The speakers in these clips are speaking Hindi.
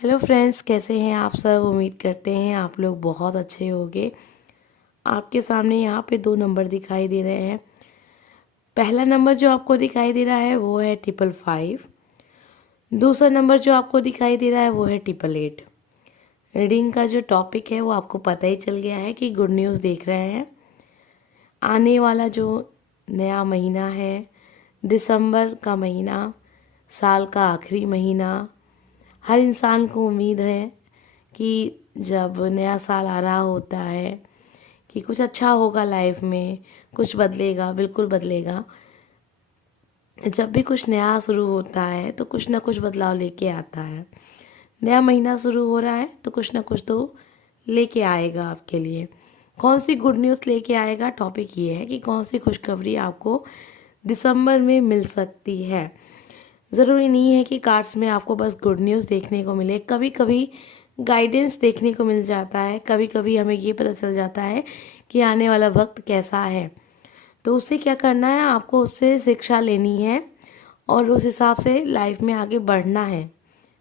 हेलो फ्रेंड्स, कैसे हैं आप सब। उम्मीद करते हैं आप लोग बहुत अच्छे होंगे। आपके सामने यहाँ पे दो नंबर दिखाई दे रहे हैं। पहला नंबर जो आपको दिखाई दे रहा है वो है 555। दूसरा नंबर जो आपको दिखाई दे रहा है वो है 888। रीडिंग का जो टॉपिक है वो आपको पता ही चल गया है कि गुड न्यूज़ देख रहे हैं। आने वाला जो नया महीना है, दिसंबर का महीना, साल का आखिरी महीना, हर इंसान को उम्मीद है कि जब नया साल आ रहा होता है कि कुछ अच्छा होगा लाइफ में, कुछ बदलेगा, बिल्कुल बदलेगा। जब भी कुछ नया शुरू होता है तो कुछ ना कुछ बदलाव लेके आता है। नया महीना शुरू हो रहा है तो कुछ ना कुछ तो लेके आएगा आपके लिए। कौन सी गुड न्यूज़ लेके आएगा, टॉपिक ये है कि कौन सी खुशखबरी आपको दिसंबर में मिल सकती है। ज़रूरी नहीं है कि कार्ड्स में आपको बस गुड न्यूज़ देखने को मिले। कभी कभी गाइडेंस देखने को मिल जाता है, कभी कभी हमें ये पता चल जाता है कि आने वाला वक्त कैसा है। तो उससे क्या करना है, आपको उससे शिक्षा लेनी है और उस हिसाब से लाइफ में आगे बढ़ना है।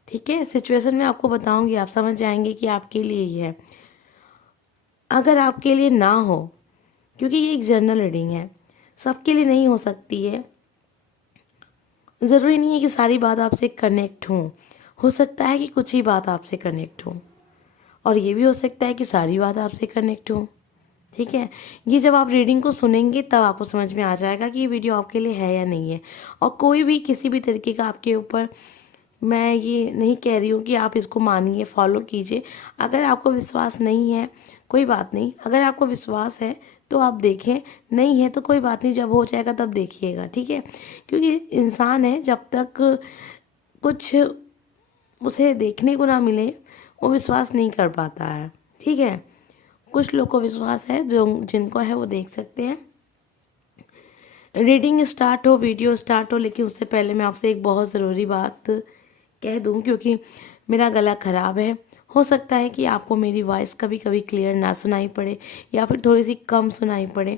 ठीक है, सिचुएशन में आपको बताऊंगी, आप समझ जाएंगे कि आपके लिए ही है। अगर आपके लिए ना हो, क्योंकि ये एक जनरल रीडिंग है, सबके लिए नहीं हो सकती है। ज़रूरी नहीं है कि सारी बात आपसे कनेक्ट हो सकता है कि कुछ ही बात आपसे कनेक्ट हो, और ये भी हो सकता है कि सारी बात आपसे कनेक्ट हो। ठीक है, ये जब आप रीडिंग को सुनेंगे तब आपको समझ में आ जाएगा कि ये वीडियो आपके लिए है या नहीं है। और कोई भी किसी भी तरीके का आपके ऊपर, मैं ये नहीं कह रही हूँ कि आप इसको मानिए, फॉलो कीजिए। अगर आपको विश्वास नहीं है कोई बात नहीं, अगर आपको विश्वास है तो आप देखें, नहीं है तो कोई बात नहीं, जब हो जाएगा तब देखिएगा। ठीक है, क्योंकि इंसान है, जब तक कुछ उसे देखने को ना मिले वो विश्वास नहीं कर पाता है। ठीक है, कुछ लोग को विश्वास है, जो जिनको है वो देख सकते हैं। रीडिंग स्टार्ट हो, वीडियो स्टार्ट हो, लेकिन उससे पहले मैं आपसे एक बहुत ज़रूरी बात कह दूं, क्योंकि मेरा गला ख़राब है। हो सकता है कि आपको मेरी वॉइस कभी कभी क्लियर ना सुनाई पड़े या फिर थोड़ी सी कम सुनाई पड़े।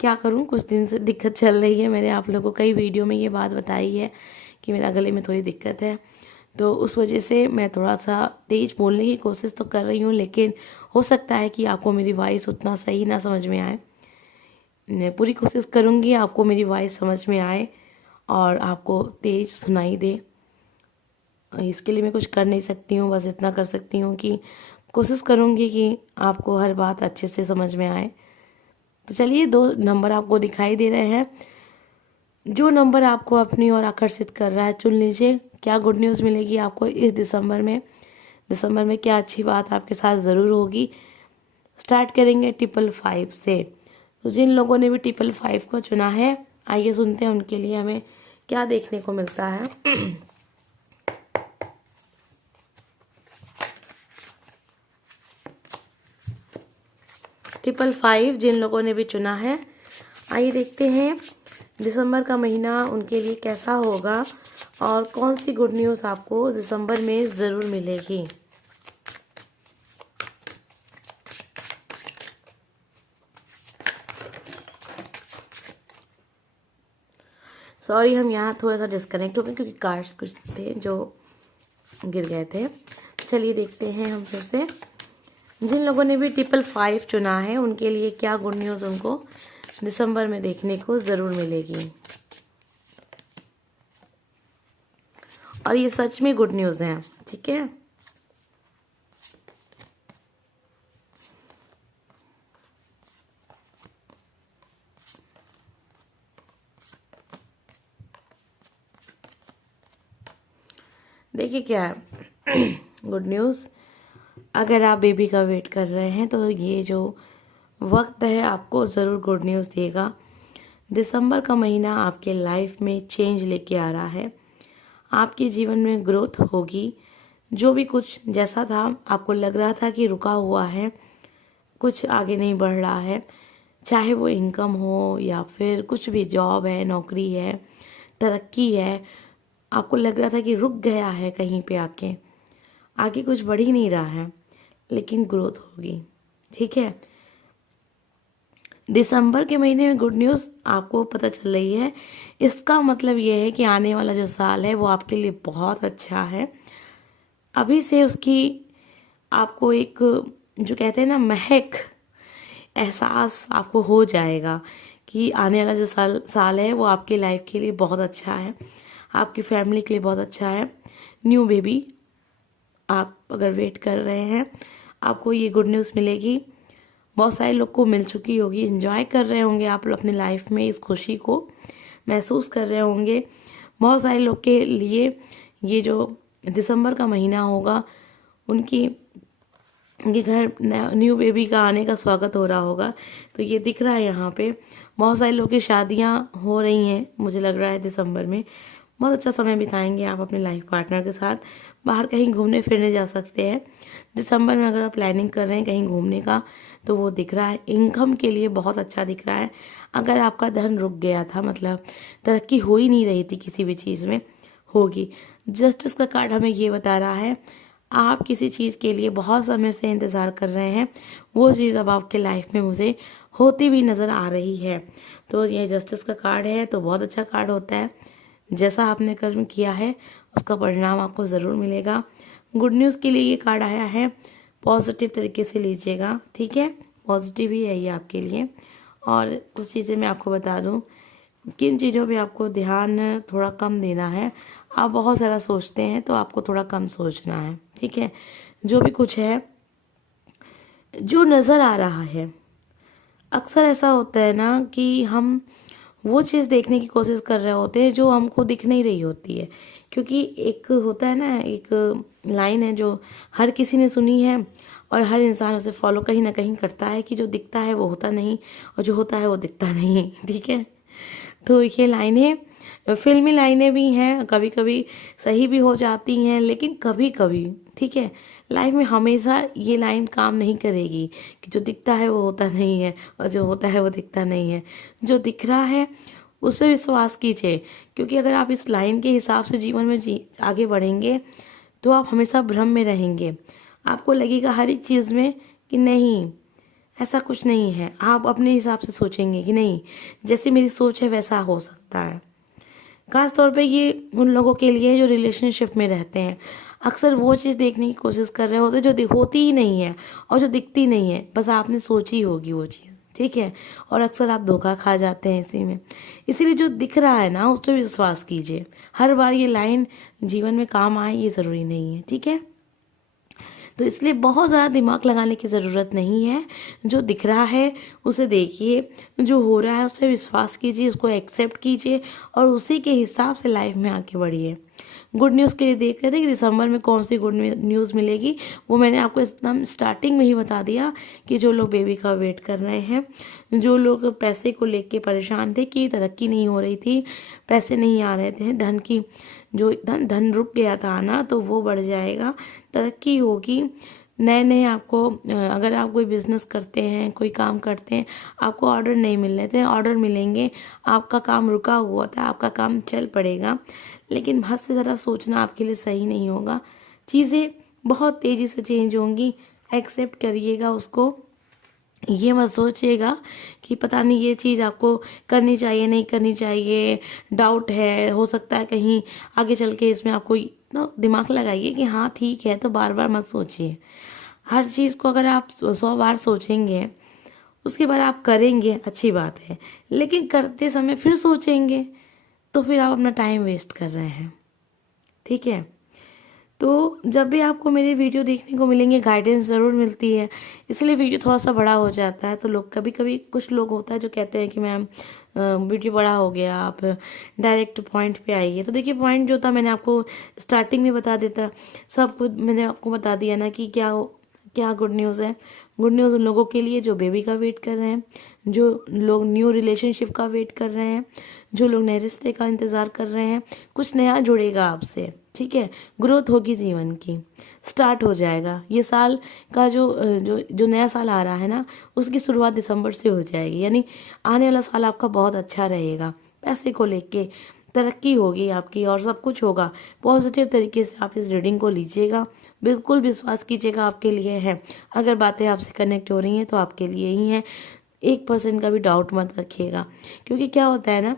क्या करूं, कुछ दिन से दिक्कत चल रही है। मैंने आप लोगों को कई वीडियो में ये बात बताई है कि मेरा गले में थोड़ी दिक्कत है, तो उस वजह से मैं थोड़ा सा तेज़ बोलने की कोशिश तो कर रही हूँ, लेकिन हो सकता है कि आपको मेरी वॉइस उतना सही ना समझ में आए। मैं पूरी कोशिश करूँगी आपको मेरी वॉइस समझ में आए और आपको तेज़ सुनाई दे। इसके लिए मैं कुछ कर नहीं सकती हूँ, बस इतना कर सकती हूँ कि कोशिश करूँगी कि आपको हर बात अच्छे से समझ में आए। तो चलिए, दो नंबर आपको दिखाई दे रहे हैं। जो नंबर आपको अपनी ओर आकर्षित कर रहा है चुन लीजिए। क्या गुड न्यूज़ मिलेगी आपको इस दिसंबर में। दिसंबर में क्या अच्छी बात आपके साथ ज़रूर होगी। स्टार्ट करेंगे 555 से। तो जिन लोगों ने भी 555 को चुना है, आइए सुनते हैं उनके लिए हमें क्या देखने को मिलता है। 555 जिन लोगों ने भी चुना है, आइए देखते हैं दिसंबर का महीना उनके लिए कैसा होगा और कौन सी गुड न्यूज़ आपको दिसंबर में ज़रूर मिलेगी। सॉरी, हम यहाँ थोड़ा सा डिस्कनेक्ट हो गए क्योंकि कार्ड्स कुछ थे जो गिर गए थे। चलिए देखते हैं हम फिर से। जिन लोगों ने भी 555 चुना है उनके लिए क्या गुड न्यूज़ उनको दिसंबर में देखने को ज़रूर मिलेगी। और ये सच में गुड न्यूज़ है। ठीक है, देखिए क्या है गुड न्यूज़। अगर आप बेबी का वेट कर रहे हैं तो ये जो वक्त है आपको ज़रूर गुड न्यूज़ देगा। दिसंबर का महीना आपके लाइफ में चेंज लेके आ रहा है। आपके जीवन में ग्रोथ होगी। जो भी कुछ जैसा था आपको लग रहा था कि रुका हुआ है, कुछ आगे नहीं बढ़ रहा है, चाहे वो इनकम हो या फिर कुछ भी, जॉब है, नौकरी है, तरक्की है, आपको लग रहा था कि रुक गया है कहीं पे, आगे कुछ बढ़ ही नहीं रहा है, लेकिन ग्रोथ होगी। ठीक है, दिसंबर के महीने में गुड न्यूज़ आपको पता चल रही है। इसका मतलब ये है कि आने वाला जो साल है वो आपके लिए बहुत अच्छा है। अभी से उसकी आपको एक जो कहते हैं ना महक, एहसास आपको हो जाएगा कि आने वाला जो साल है वो आपकी लाइफ के लिए बहुत अच्छा है, आपकी फैमिली के लिए बहुत अच्छा है। न्यू बेबी आप अगर वेट कर रहे हैं, आपको ये गुड न्यूज़ मिलेगी। बहुत सारे लोग को मिल चुकी होगी, एंजॉय कर रहे होंगे आप लोग अपनी लाइफ में, इस खुशी को महसूस कर रहे होंगे। बहुत सारे लोग के लिए ये जो दिसंबर का महीना होगा, उनकी उनके घर न्यू बेबी का आने का स्वागत हो रहा होगा। तो ये दिख रहा है यहाँ पे बहुत सारे लोग की शादियाँ हो रही हैं, मुझे लग रहा है दिसंबर में। बहुत अच्छा समय बिताएंगे आप अपने लाइफ पार्टनर के साथ। बाहर कहीं घूमने फिरने जा सकते हैं दिसंबर में, अगर आप प्लानिंग कर रहे हैं कहीं घूमने का तो वो दिख रहा है। इनकम के लिए बहुत अच्छा दिख रहा है। अगर आपका धन रुक गया था, मतलब तरक्की हो ही नहीं रही थी किसी भी चीज़ में, होगी। जस्टिस का कार्ड हमें ये बता रहा है आप किसी चीज़ के लिए बहुत समय से इंतज़ार कर रहे हैं, वो चीज़ अब आपके लाइफ में मुझे होती भी नज़र आ रही है। तो ये जस्टिस का कार्ड है तो बहुत अच्छा कार्ड होता है। जैसा आपने कर्म किया है उसका परिणाम आपको ज़रूर मिलेगा। गुड न्यूज़ के लिए ये कार्ड आया है, पॉजिटिव तरीके से लीजिएगा, ठीक है। पॉजिटिव ही है ये आपके लिए। और कुछ चीज़ें मैं आपको बता दूं, किन चीज़ों पे आपको ध्यान थोड़ा कम देना है। आप बहुत ज़्यादा सोचते हैं तो आपको थोड़ा कम सोचना है, ठीक है। जो भी कुछ है जो नज़र आ रहा है, अक्सर ऐसा होता है ना कि हम वो चीज़ देखने की कोशिश कर रहे होते हैं जो हमको दिख नहीं रही होती है। क्योंकि एक होता है ना, एक लाइन है जो हर किसी ने सुनी है और हर इंसान उसे फॉलो कहीं ना कहीं करता है कि जो दिखता है वो होता नहीं और जो होता है वो दिखता नहीं, ठीक है। तो ये लाइनें फिल्मी लाइनें भी हैं, कभी कभी सही भी हो जाती हैं, लेकिन कभी कभी, ठीक है, लाइफ में हमेशा ये लाइन काम नहीं करेगी कि जो दिखता है वो होता नहीं है और जो होता है वो दिखता नहीं है। जो दिख रहा है उससे विश्वास कीजिए, क्योंकि अगर आप इस लाइन के हिसाब से जीवन में आगे बढ़ेंगे तो आप हमेशा भ्रम में रहेंगे। आपको लगेगा हर एक चीज़ में कि नहीं, ऐसा कुछ नहीं है। आप अपने हिसाब से सोचेंगे कि नहीं, जैसे मेरी सोच है वैसा हो सकता है। खास तौर पे ये उन लोगों के लिए जो रिलेशनशिप में रहते हैं, अक्सर वो चीज़ देखने की कोशिश कर रहे होते जो होती ही नहीं है और जो दिखती नहीं है, बस आपने सोची होगी वो चीज़, ठीक है। और अक्सर आप धोखा खा जाते हैं इसी में। इसीलिए जो दिख रहा है ना उस पर विश्वास कीजिए। हर बार ये लाइन जीवन में काम आए ये ज़रूरी नहीं है, ठीक है। तो इसलिए बहुत ज़्यादा दिमाग लगाने की ज़रूरत नहीं है। जो दिख रहा है उसे देखिए, जो हो रहा है उससे विश्वास कीजिए, उसको एक्सेप्ट कीजिए और उसी के हिसाब से लाइफ में आगे बढ़िए। गुड न्यूज़ के लिए देख रहे थे कि दिसंबर में कौन सी गुड न्यूज़ मिलेगी, वो मैंने आपको एकदम स्टार्टिंग में ही बता दिया कि जो लोग बेबी का वेट कर रहे हैं, जो लोग पैसे को लेके परेशान थे कि तरक्की नहीं हो रही थी, पैसे नहीं आ रहे थे, धन की जो धन रुक गया था आना तो वो बढ़ जाएगा, तरक्की होगी। नए नए आपको अगर आप कोई बिजनेस करते हैं, कोई काम करते हैं, आपको ऑर्डर नहीं मिल रहे थे, ऑर्डर मिलेंगे। आपका काम रुका हुआ था, आपका काम चल पड़ेगा। लेकिन हद से ज़्यादा सोचना आपके लिए सही नहीं होगा। चीज़ें बहुत तेज़ी से चेंज होंगी, एक्सेप्ट करिएगा उसको। ये मत सोचिएगा कि पता नहीं ये चीज़ आपको करनी चाहिए नहीं करनी चाहिए, डाउट है, हो सकता है कहीं आगे चल के इसमें आपको दिमाग लगाइए कि हाँ ठीक है। तो बार बार मत सोचिए। हर चीज़ को अगर आप 100 बार सोचेंगे उसके बाद आप करेंगे, अच्छी बात है, लेकिन करते समय फिर सोचेंगे तो फिर आप अपना टाइम वेस्ट कर रहे हैं, ठीक है। तो जब भी आपको मेरी वीडियो देखने को मिलेंगे, गाइडेंस ज़रूर मिलती है, इसलिए वीडियो थोड़ा सा बड़ा हो जाता है। तो लोग कभी कभी कुछ लोग होता है जो कहते हैं कि मैम वीडियो बड़ा हो गया, आप डायरेक्ट पॉइंट पे आइए। तो देखिए, पॉइंट जो था मैंने आपको स्टार्टिंग में बता देता, सब कुछ मैंने आपको बता दिया ना कि क्या क्या गुड न्यूज़ है। गुड न्यूज़ उन लोगों के लिए जो बेबी का वेट कर रहे हैं, जो लोग न्यू रिलेशनशिप का वेट कर रहे हैं, जो लोग नए रिश्ते का इंतज़ार कर रहे हैं। कुछ नया जुड़ेगा आपसे, ठीक है। ग्रोथ होगी जीवन की, स्टार्ट हो जाएगा। ये साल का जो नया साल आ रहा है ना, उसकी शुरुआत दिसंबर से हो जाएगी। यानी आने वाला साल आपका बहुत अच्छा रहेगा। पैसे को लेके तरक्की होगी आपकी और सब कुछ होगा। पॉजिटिव तरीके से आप इस रीडिंग को लीजिएगा, बिल्कुल विश्वास कीजिएगा, आपके लिए है। अगर बातें आपसे कनेक्ट हो रही हैं तो आपके लिए ही है। 1% का भी डाउट मत रखिएगा, क्योंकि क्या होता है ना,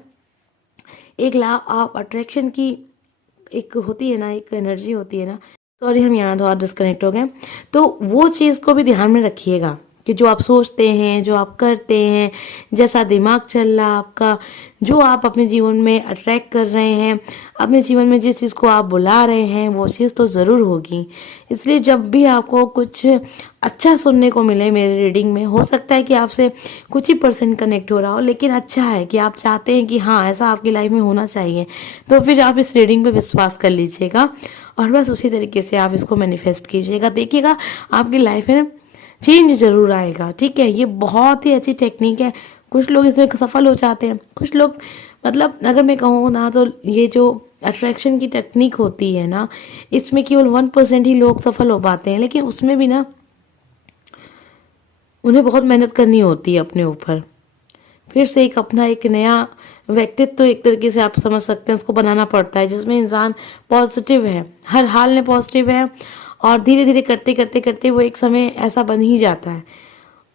एक ला आप अट्रैक्शन की एक होती है ना, एक एनर्जी होती है ना, सॉरी, हम यहाँ थोड़ा डिस्कनेक्ट हो गए। तो वो चीज़ को भी ध्यान में रखिएगा कि जो आप सोचते हैं, जो आप करते हैं, जैसा दिमाग चल रहा है आपका, जो आप अपने जीवन में अट्रैक्ट कर रहे हैं, अपने जीवन में जिस चीज़ को आप बुला रहे हैं वो चीज़ तो ज़रूर होगी। इसलिए जब भी आपको कुछ अच्छा सुनने को मिले मेरे रीडिंग में, हो सकता है कि आपसे कुछ ही परसेंट कनेक्ट हो रहा हो, लेकिन अच्छा है कि आप चाहते हैं कि हाँ ऐसा आपकी लाइफ में होना चाहिए, तो फिर आप इस रीडिंग पे विश्वास कर लीजिएगा और बस उसी तरीके से आप इसको मैनिफेस्ट कीजिएगा। देखिएगा आपकी लाइफ में चेंज जरूर आएगा। ठीक है, ये बहुत ही अच्छी टेक्निक है। कुछ लोग इसमें सफल हो जाते हैं, कुछ लोग, मतलब अगर मैं कहूँ ना तो ये जो अट्रैक्शन की टेक्निक होती है ना, इसमें केवल 1% ही लोग सफल हो पाते हैं, लेकिन उसमें भी ना उन्हें बहुत मेहनत करनी होती है अपने ऊपर। फिर से एक अपना एक नया व्यक्तित्व, एक तरीके से आप समझ सकते हैं, उसको बनाना पड़ता है जिसमें इंसान पॉजिटिव है, हर हाल में पॉजिटिव है, और धीरे धीरे करते करते करते वो एक समय ऐसा बन ही जाता है।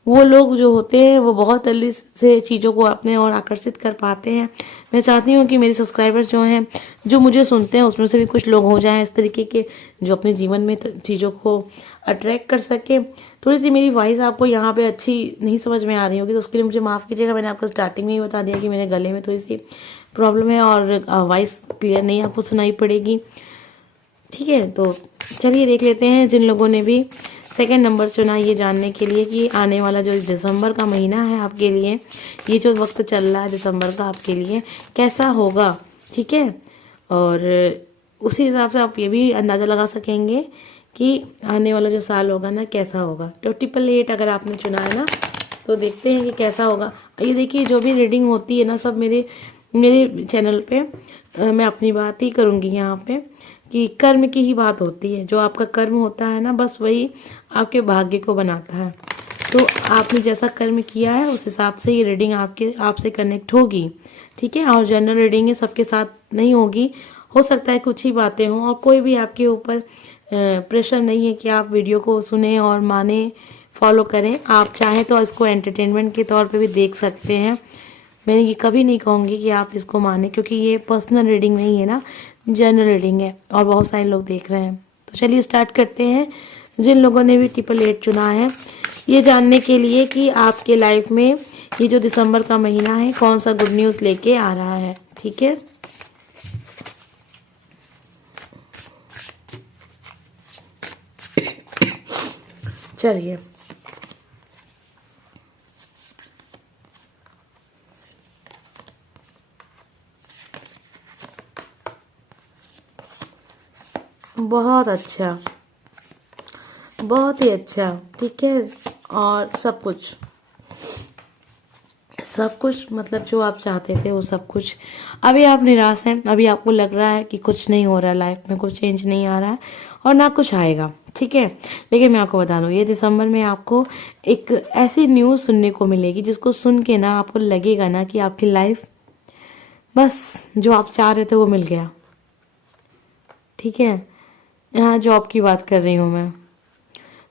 वो लोग जो होते हैं वो बहुत जल्दी से चीज़ों को अपने और आकर्षित कर पाते हैं। मैं चाहती हूँ कि मेरे सब्सक्राइबर्स जो हैं, जो मुझे सुनते हैं, उसमें से भी कुछ लोग हो जाएं इस तरीके के जो अपने जीवन में चीज़ों को अट्रैक्ट कर सके। थोड़ी सी मेरी वॉइस आपको यहाँ पे अच्छी नहीं समझ में आ रही होगी, तो उसके लिए मुझे माफ़ कीजिएगा। मैंने आपको स्टार्टिंग में ही बता दिया कि मेरे गले में थोड़ी सी प्रॉब्लम है और वॉइस क्लियर नहीं आपको सुनाई पड़ेगी। ठीक है, तो चलिए देख लेते हैं जिन लोगों ने भी सेकंड नंबर चुना, ये जानने के लिए कि आने वाला जो दिसंबर का महीना है आपके लिए, ये जो वक्त चल रहा है दिसंबर का आपके लिए कैसा होगा। ठीक है, और उसी हिसाब से आप ये भी अंदाज़ा लगा सकेंगे कि आने वाला जो साल होगा ना कैसा होगा। तो 888 अगर आपने चुना है ना, तो देखते हैं कि कैसा होगा। ये देखिए, जो भी रीडिंग होती है ना सब मेरे चैनल पे मैं अपनी बात ही करूँगी यहाँ पे कि कर्म की ही बात होती है। जो आपका कर्म होता है ना, बस वही आपके भाग्य को बनाता है। तो आपने जैसा कर्म किया है उस हिसाब से ये रीडिंग आपसे कनेक्ट होगी। ठीक है, और जनरल रीडिंग है, सबके साथ नहीं होगी। हो सकता है कुछ ही बातें हों, और कोई भी आपके ऊपर प्रेशर नहीं है कि आप वीडियो को सुने और माने, फॉलो करें। आप चाहें तो इसको एंटरटेनमेंट के तौर पे भी देख सकते हैं। मैं ये कभी नहीं कहूँगी कि आप इसको माने, क्योंकि ये पर्सनल रीडिंग नहीं है ना, जनरल रीडिंग है और बहुत सारे लोग देख रहे हैं। तो चलिए स्टार्ट करते हैं। जिन लोगों ने भी 888 चुना है, ये जानने के लिए कि आपके लाइफ में ये जो दिसंबर का महीना है कौन सा गुड न्यूज़ लेके आ रहा है। ठीक है, चलिए बहुत अच्छा, बहुत ही अच्छा। ठीक है, और सब कुछ मतलब जो आप चाहते थे वो सब कुछ। अभी आप निराश हैं, अभी आपको लग रहा है कि कुछ नहीं हो रहा है, लाइफ में कुछ चेंज नहीं आ रहा है और ना कुछ आएगा। ठीक है, लेकिन मैं आपको बता दूं, ये दिसंबर में आपको एक ऐसी न्यूज़ सुनने को मिलेगी जिसको सुन के ना आपको लगेगा ना कि आपकी लाइफ, बस जो आप चाह रहे थे वो मिल गया। ठीक है, यहाँ जॉब की बात कर रही हूँ मैं,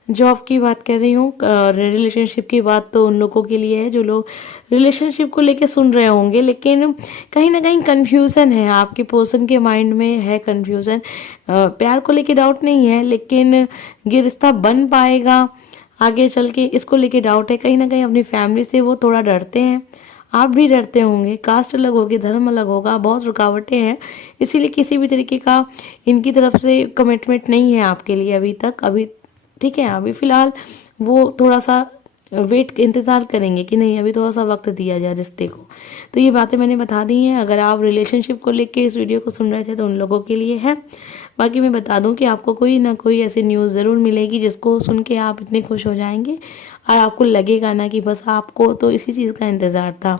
जॉब की बात कर रही हूँ। रिलेशनशिप की बात तो उन लोगों के लिए है जो लोग रिलेशनशिप को लेके सुन रहे होंगे, लेकिन कहीं ना कहीं कंफ्यूजन है आपके पर्सन के माइंड में, है कंफ्यूजन। प्यार को लेके डाउट नहीं है, लेकिन ये रिश्ता बन पाएगा आगे चल के, इसको लेके डाउट है। कहीं ना कहीं अपनी फैमिली से वो थोड़ा डरते हैं, आप भी डरते होंगे। कास्ट अलग होगी, धर्म अलग होगा, बहुत रुकावटें हैं, इसीलिए किसी भी तरीके का इनकी तरफ से कमिटमेंट नहीं है आपके लिए अभी तक। अभी ठीक है, अभी फिलहाल वो थोड़ा सा इंतज़ार करेंगे कि नहीं, अभी थोड़ा सा वक्त दिया जाए रिश्ते को। तो ये बातें मैंने बता दी हैं। अगर आप रिलेशनशिप को लेके इस वीडियो को सुन रहे थे तो उन लोगों के लिए है। बाकी मैं बता दूं कि आपको कोई ना कोई ऐसी न्यूज़ ज़रूर मिलेगी जिसको सुन के आप इतने खुश हो जाएंगे और आपको लगेगा ना कि बस आपको तो इसी चीज़ का इंतज़ार था।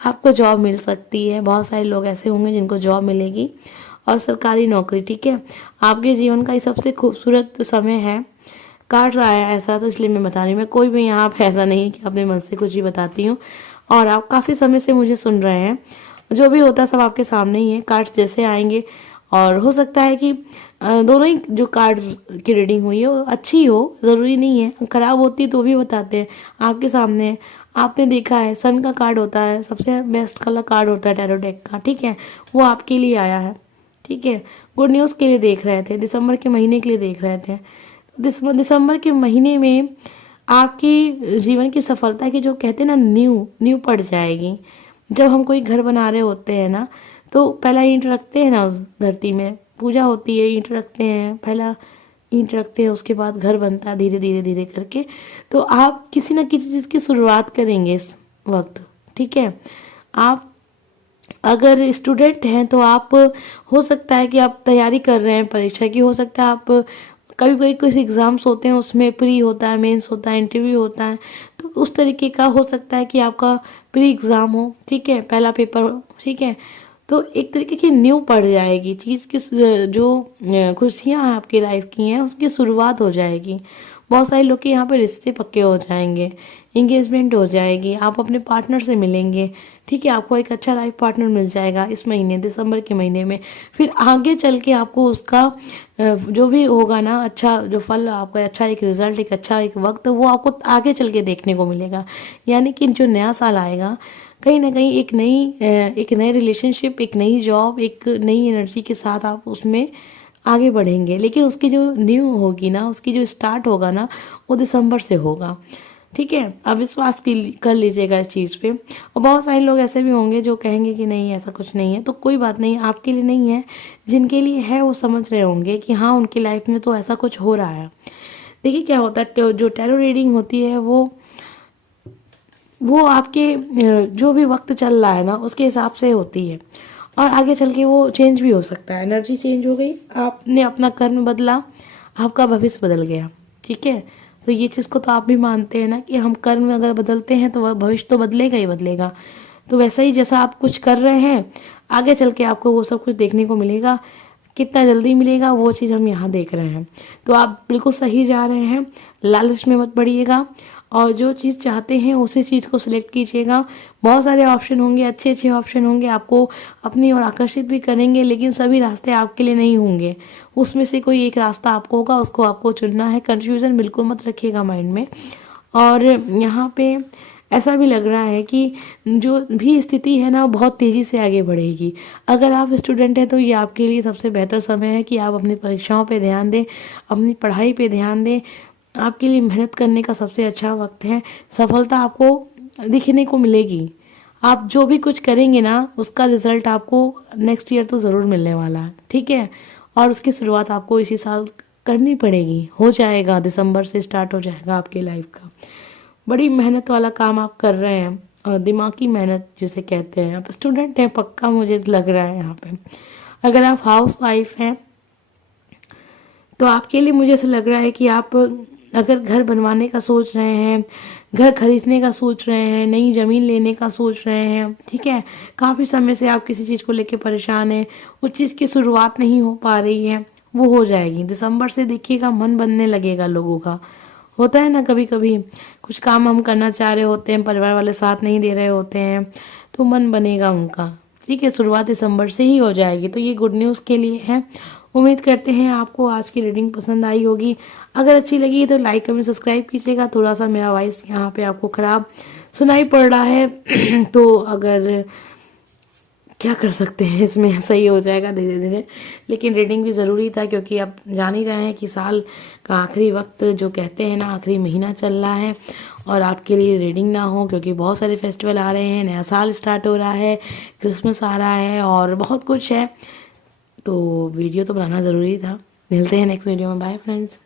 आपको जॉब मिल सकती है, बहुत सारे लोग ऐसे होंगे जिनको जॉब मिलेगी और सरकारी नौकरी। ठीक है, आपके जीवन का ये सबसे खूबसूरत समय है। कार्ड आया ऐसा, तो इसलिए मैं बता रही हूँ। मैं कोई भी यहाँ पे ऐसा नहीं कि अपने मन से कुछ भी बताती हूँ, और आप काफ़ी समय से मुझे सुन रहे हैं। जो भी होता है सब आपके सामने ही है, कार्ड्स जैसे आएंगे। और हो सकता है कि दोनों ही जो कार्ड की रीडिंग हुई है वो अच्छी हो, ज़रूरी नहीं है। ख़राब होती तो भी बताते हैं, आपके सामने है, आपने देखा है। सन का कार्ड होता है, सबसे बेस्ट कलर कार्ड होता है टैरो डेक का। ठीक है, वो आपके लिए आया है। ठीक है, गुड न्यूज़ के लिए देख रहे थे, दिसंबर के महीने के लिए देख रहे थे। दिसंबर के महीने में आपकी जीवन की सफलता की जो कहते हैं ना नींव नींव पड़ जाएगी। जब हम कोई घर बना रहे होते हैं ना, तो पहला ईंट रखते हैं ना, उस धरती में पूजा होती है, ईंट रखते हैं, पहला ईंट रखते हैं, उसके बाद घर बनता है धीरे धीरे धीरे करके। तो आप किसी ना किसी चीज़ की शुरुआत करेंगे इस वक्त, ठीक है। आप अगर स्टूडेंट हैं तो आप, हो सकता है कि आप तैयारी कर रहे हैं परीक्षा की, हो सकता है आप कभी कभी कुछ एग्ज़ाम्स होते हैं, उसमें प्री होता है, मेंस होता है, इंटरव्यू होता है, तो उस तरीके का हो सकता है कि आपका प्री एग्ज़ाम हो, ठीक है, पहला पेपर हो, ठीक है। तो एक तरीके की न्यू पड़ जाएगी चीज़ की, जो खुशियाँ हैं आपकी लाइफ की हैं उसकी शुरुआत हो जाएगी। बहुत सारे लोग के यहाँ पे रिश्ते पक्के हो जाएंगे, इंगेजमेंट हो जाएगी, आप अपने पार्टनर से मिलेंगे, ठीक है, आपको एक अच्छा लाइफ पार्टनर मिल जाएगा इस महीने, दिसंबर के महीने में। फिर आगे चल के आपको उसका जो भी होगा ना, अच्छा जो फल आपका, अच्छा एक रिजल्ट, एक अच्छा एक वक्त, वो आपको आगे चल के देखने को मिलेगा। यानी कि जो नया साल आएगा, कहीं ना कहीं एक नए रिलेशनशिप, एक नई जॉब, एक नई एनर्जी के साथ आप उसमें आगे बढ़ेंगे। लेकिन उसकी जो न्यू होगी ना, उसकी जो स्टार्ट होगा ना, वो दिसंबर से होगा, ठीक है। आप विश्वास कर लीजिएगा इस चीज़ पे। और बहुत सारे लोग ऐसे भी होंगे जो कहेंगे कि नहीं ऐसा कुछ नहीं है, तो कोई बात नहीं, आपके लिए नहीं है, जिनके लिए है वो समझ रहे होंगे कि हाँ उनकी लाइफ में तो ऐसा कुछ हो रहा है। देखिए क्या होता है, जो टैरो रीडिंग होती है वो आपके जो भी वक्त चल रहा है ना उसके हिसाब से होती है, और आगे चल के वो चेंज भी हो सकता है। एनर्जी चेंज हो गई, आपने अपना कर्म बदला, आपका भविष्य बदल गया, ठीक है। तो ये चीज़ को तो आप भी मानते हैं ना कि हम कर्म अगर बदलते हैं तो वह भविष्य तो बदलेगा ही बदलेगा। तो वैसा ही जैसा आप कुछ कर रहे हैं, आगे चल के आपको वो सब कुछ देखने को मिलेगा। कितना जल्दी मिलेगा वो चीज़ हम यहाँ देख रहे हैं। तो आप बिल्कुल सही जा रहे हैं, लालच में मत पड़िएगा, और जो चीज़ चाहते हैं उसी चीज़ को सिलेक्ट कीजिएगा। बहुत सारे ऑप्शन होंगे, अच्छे अच्छे ऑप्शन होंगे, आपको अपनी ओर आकर्षित भी करेंगे, लेकिन सभी रास्ते आपके लिए नहीं होंगे। उसमें से कोई एक रास्ता आपको होगा, उसको आपको चुनना है। कन्फ्यूज़न बिल्कुल मत रखिएगा माइंड में। और यहाँ पे ऐसा भी लग रहा है कि जो भी स्थिति है ना बहुत तेज़ी से आगे बढ़ेगी। अगर आप स्टूडेंट हैं तो ये आपके लिए सबसे बेहतर समय है कि आप अपनी परीक्षाओं पे ध्यान दें, अपनी पढ़ाई पे ध्यान दें। आपके लिए मेहनत करने का सबसे अच्छा वक्त है। सफलता आपको दिखने को मिलेगी। आप जो भी कुछ करेंगे ना उसका रिजल्ट आपको नेक्स्ट ईयर तो ज़रूर मिलने वाला है, ठीक है। और उसकी शुरुआत आपको इसी साल करनी पड़ेगी, हो जाएगा, दिसंबर से स्टार्ट हो जाएगा आपकी लाइफ का। बड़ी मेहनत वाला काम आप कर रहे हैं, और दिमागी मेहनत जिसे कहते हैं। आप स्टूडेंट हैं पक्का, मुझे लग रहा है यहाँ पे। अगर आप हाउस वाइफ हैं तो आपके लिए मुझे ऐसा लग रहा है कि आप अगर घर बनवाने का सोच रहे हैं, घर खरीदने का सोच रहे हैं, नई ज़मीन लेने का सोच रहे हैं, ठीक है, काफ़ी समय से आप किसी चीज़ को लेकर परेशान हैं, उस चीज़ की शुरुआत नहीं हो पा रही है, वो हो जाएगी। दिसंबर से देखिएगा मन बनने लगेगा लोगों का। होता है ना कभी कभी कुछ काम हम करना चाह रहे होते हैं, परिवार वाले साथ नहीं दे रहे होते हैं, तो मन बनेगा उनका, ठीक है। शुरुआत दिसंबर से ही हो जाएगी। तो ये गुड न्यूज़ के लिए है। उम्मीद करते हैं आपको आज की रीडिंग पसंद आई होगी। अगर अच्छी लगी तो लाइक कमेंट सब्सक्राइब कीजिएगा। थोड़ा सा मेरा वॉइस यहाँ पे आपको ख़राब सुनाई पड़ रहा है तो अगर क्या कर सकते हैं, इसमें सही हो जाएगा धीरे धीरे। लेकिन रीडिंग भी ज़रूरी था, क्योंकि आप जान ही रहे हैं कि साल का आखिरी वक्त जो कहते हैं ना, आखिरी महीना चल रहा है, और आपके लिए रीडिंग ना हो क्योंकि बहुत सारे फेस्टिवल आ रहे हैं, नया साल स्टार्ट हो रहा है, क्रिसमस आ रहा है और बहुत कुछ है। तो वीडियो तो बनाना ज़रूरी था। मिलते हैं नेक्स्ट वीडियो में। Bye friends.